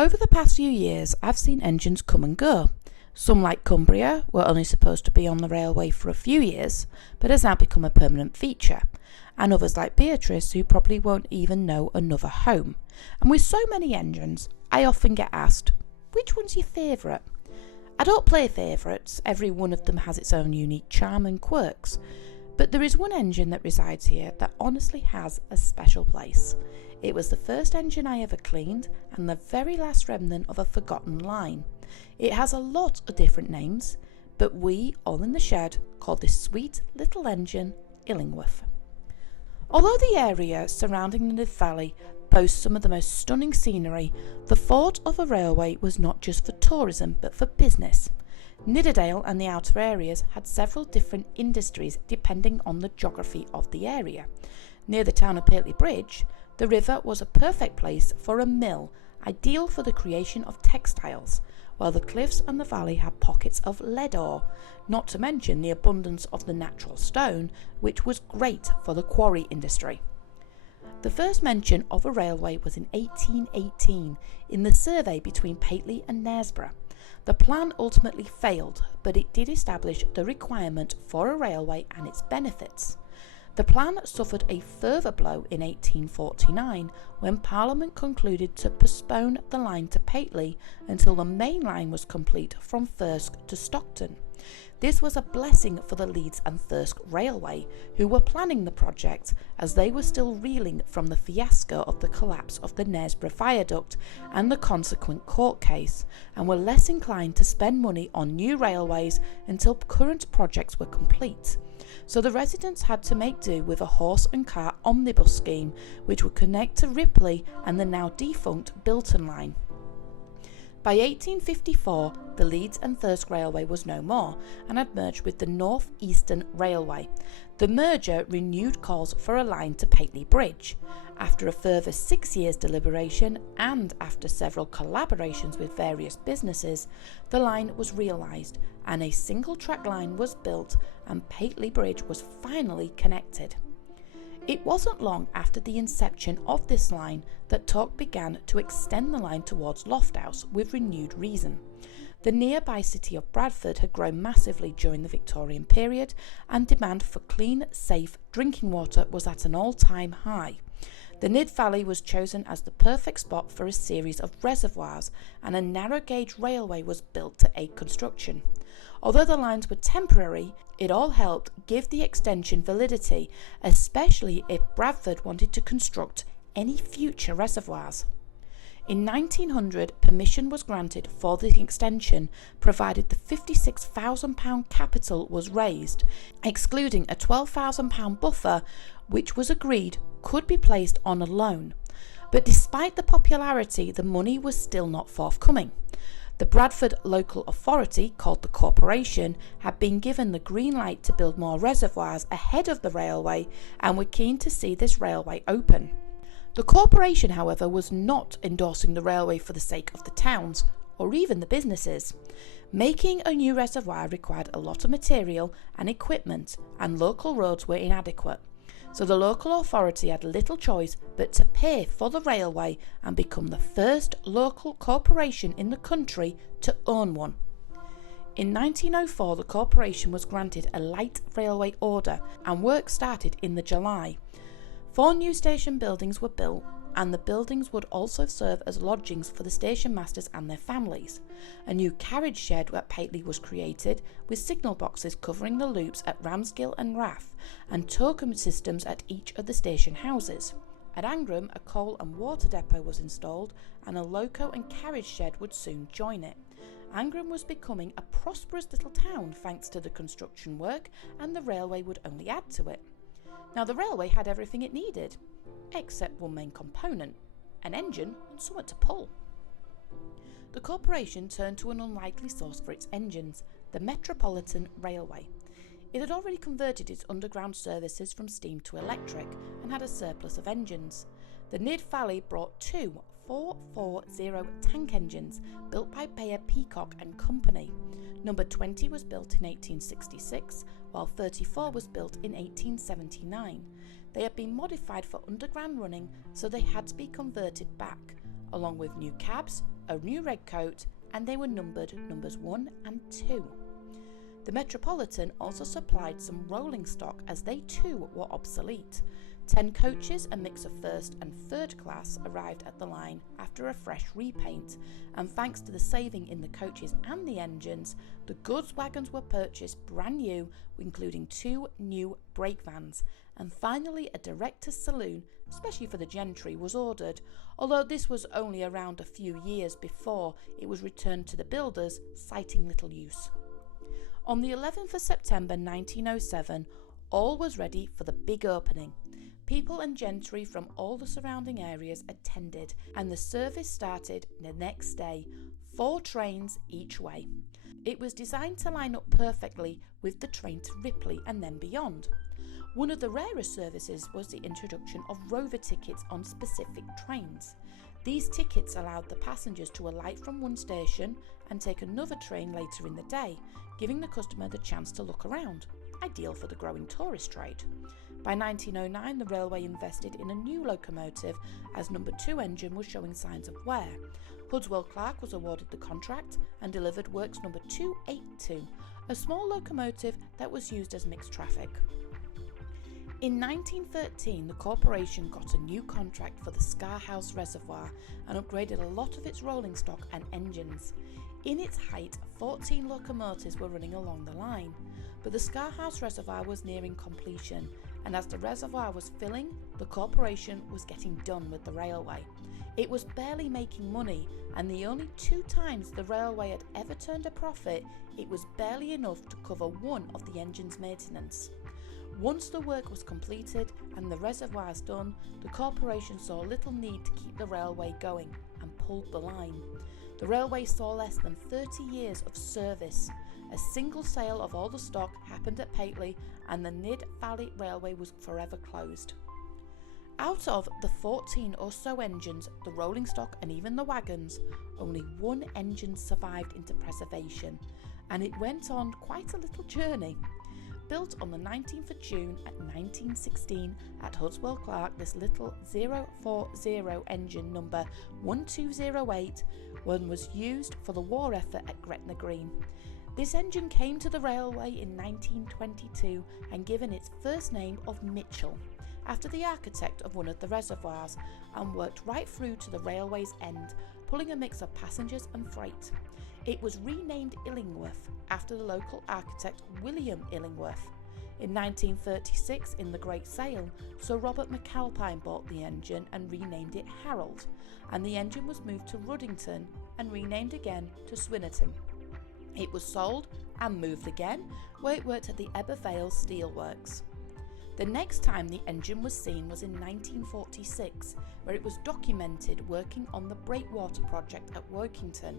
Over the past few years, I've seen engines come and go. Some, like Cumbria, were only supposed to be on the railway for a few years, but has now become a permanent feature. And others like Beatrice, who probably won't even know another home. And with so many engines, I often get asked, which one's your favourite? I don't play favourites, every one of them has its own unique charm and quirks. But there is one engine that resides here that honestly has a special place. It was the first engine I ever cleaned and the very last remnant of a forgotten line. It has a lot of different names, but we, all in the shed, call this sweet little engine Illingworth. Although the area surrounding the Nidd Valley boasts some of the most stunning scenery, the thought of a railway was not just for tourism but for business. Nidderdale and the outer areas had several different industries depending on the geography of the area. Near the town of Pateley Bridge, the river was a perfect place for a mill, ideal for the creation of textiles, while the cliffs and the valley had pockets of lead ore, not to mention the abundance of the natural stone, which was great for the quarry industry. The first mention of a railway was in 1818 in the survey between Pateley and Knaresborough. The plan ultimately failed, but it did establish the requirement for a railway and its benefits. The plan suffered a further blow in 1849 when Parliament concluded to postpone the line to Pateley until the main line was complete from Thirsk to Stockton. This was a blessing for the Leeds and Thirsk Railway, who were planning the project, as they were still reeling from the fiasco of the collapse of the Knaresborough viaduct and the consequent court case, and were less inclined to spend money on new railways until current projects were complete. So the residents had to make do with a horse and car omnibus scheme which would connect to Ripley and the now defunct Bilton line. By 1854, the Leeds and Thirsk Railway was no more and had merged with the North Eastern Railway. The merger renewed calls for a line to Pateley Bridge. After a further 6 years' deliberation and after several collaborations with various businesses, the line was realised and a single track line was built and Pateley Bridge was finally connected. It wasn't long after the inception of this line that talk began to extend the line towards Lofthouse with renewed reason. The nearby city of Bradford had grown massively during the Victorian period, and demand for clean, safe drinking water was at an all-time high. The Nidd Valley was chosen as the perfect spot for a series of reservoirs, and a narrow-gauge railway was built to aid construction. Although the lines were temporary, it all helped give the extension validity, especially if Bradford wanted to construct any future reservoirs. In 1900, permission was granted for the extension, provided the £56,000 capital was raised, excluding a £12,000 buffer, which was agreed could be placed on a loan. But despite the popularity, the money was still not forthcoming. The Bradford local authority, called the Corporation, had been given the green light to build more reservoirs ahead of the railway and were keen to see this railway open. The Corporation, however, was not endorsing the railway for the sake of the towns or even the businesses. Making a new reservoir required a lot of material and equipment, and local roads were inadequate. So the local authority had little choice but to pay for the railway and become the first local corporation in the country to own one. In 1904, the corporation was granted a light railway order and work started in the July. 4 new station buildings were built, and the buildings would also serve as lodgings for the station masters and their families. A new carriage shed at Pateley was created, with signal boxes covering the loops at Ramsgill and Rath, and token systems at each of the station houses. At Angram, a coal and water depot was installed, and a loco and carriage shed would soon join it. Angram was becoming a prosperous little town thanks to the construction work, and the railway would only add to it. Now, the railway had everything it needed, except one main component, an engine and something to pull. The corporation turned to an unlikely source for its engines, the Metropolitan Railway. It had already converted its underground services from steam to electric and had a surplus of engines. The Nidd Valley brought 2 440 tank engines built by Bayer Peacock and Company. Number 20 was built in 1866, while 34 was built in 1879. They had been modified for underground running, so they had to be converted back. along with new cabs, a new red coat, and they were numbered numbers 1 and 2. The Metropolitan also supplied some rolling stock as they too were obsolete. 10 coaches, a mix of first and third class, arrived at the line after a fresh repaint, and thanks to the saving in the coaches and the engines, the goods wagons were purchased brand new, including 2 new brake vans, and finally a director's saloon, especially for the gentry, was ordered, although this was only around a few years before it was returned to the builders, citing little use. On the 11th of September 1907, all was ready for the big opening. People and gentry from all the surrounding areas attended, and the service started the next day, 4 trains each way. It was designed to line up perfectly with the train to Ripley and then beyond. One of the rarest services was the introduction of rover tickets on specific trains. These tickets allowed the passengers to alight from one station and take another train later in the day, giving the customer the chance to look around. Ideal for the growing tourist trade. By 1909, the railway invested in a new locomotive as number 2 engine was showing signs of wear. Hudswell Clark was awarded the contract and delivered works number 282, a small locomotive that was used as mixed traffic. In 1913, the corporation got a new contract for the Scarhouse Reservoir and upgraded a lot of its rolling stock and engines. In its height, 14 locomotives were running along the line, but the Scarhouse Reservoir was nearing completion, and as the reservoir was filling, the corporation was getting done with the railway. It was barely making money, and the only 2 times the railway had ever turned a profit, it was barely enough to cover one of the engine's maintenance. Once the work was completed and the reservoirs done, the corporation saw little need to keep the railway going and pulled the line. The railway saw less than 30 years of service. A single sale of all the stock happened at Pateley, and the Nidd Valley Railway was forever closed. Out of the 14 or so engines, the rolling stock and even the wagons, only 1 engine survived into preservation, and it went on quite a little journey. Built on the 19th of June at 1916 at Hudswell Clark, this little 040 engine number 1208 was used for the war effort at Gretna Green. This engine came to the railway in 1922 and given its first name of Mitchell, after the architect of one of the reservoirs, and worked right through to the railway's end, pulling a mix of passengers and freight. It was renamed Illingworth after the local architect William Illingworth. In 1936, in the Great Sale, Sir Robert McAlpine bought the engine and renamed it Harold, and the engine was moved to Ruddington and renamed again to Swinnerton. It was sold and moved again, where it worked at the Ebbw Vale Steelworks. The next time the engine was seen was in 1946, where it was documented working on the breakwater project at Workington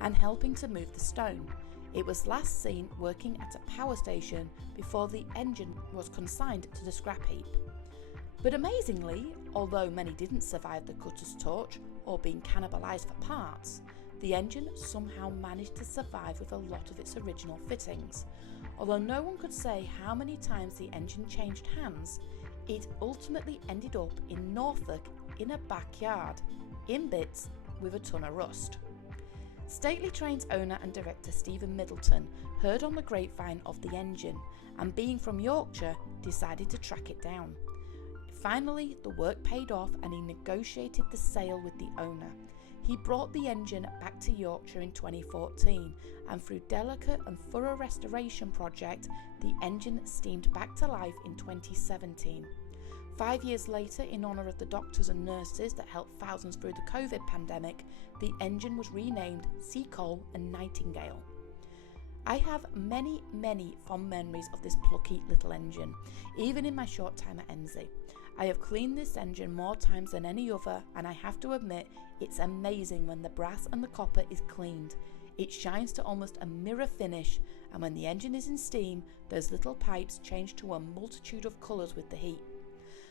and helping to move the stone. It was last seen working at a power station before the engine was consigned to the scrap heap. But amazingly, although many didn't survive the cutter's torch or being cannibalised for parts, the engine somehow managed to survive with a lot of its original fittings. Although no one could say how many times the engine changed hands, it ultimately ended up in Norfolk in a backyard, in bits with a ton of rust. Stately Trains owner and director Stephen Middleton heard on the grapevine of the engine, and being from Yorkshire, decided to track it down. Finally, the work paid off and he negotiated the sale with the owner. He brought the engine back to Yorkshire in 2014, and through delicate and thorough restoration project, the engine steamed back to life in 2017. 5 years later, in honour of the doctors and nurses that helped thousands through the COVID pandemic, the engine was renamed Sea Coal and Nightingale. I have many fond memories of this plucky little engine, even in my short time at Emsey. I have cleaned this engine more times than any other, and I have to admit, it's amazing when the brass and the copper is cleaned. It shines to almost a mirror finish, and when the engine is in steam, those little pipes change to a multitude of colours with the heat.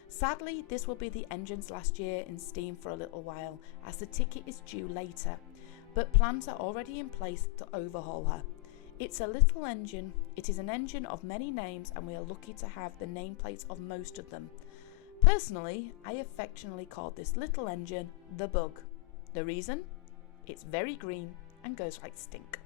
Sadly, this will be the engine's last year in steam for a little while, as the ticket is due later, but plans are already in place to overhaul her. It's a little engine. It is an engine of many names, and we are lucky to have the nameplates of most of them. Personally, I affectionately called this little engine the Bug. The reason? It's very green and goes like stink.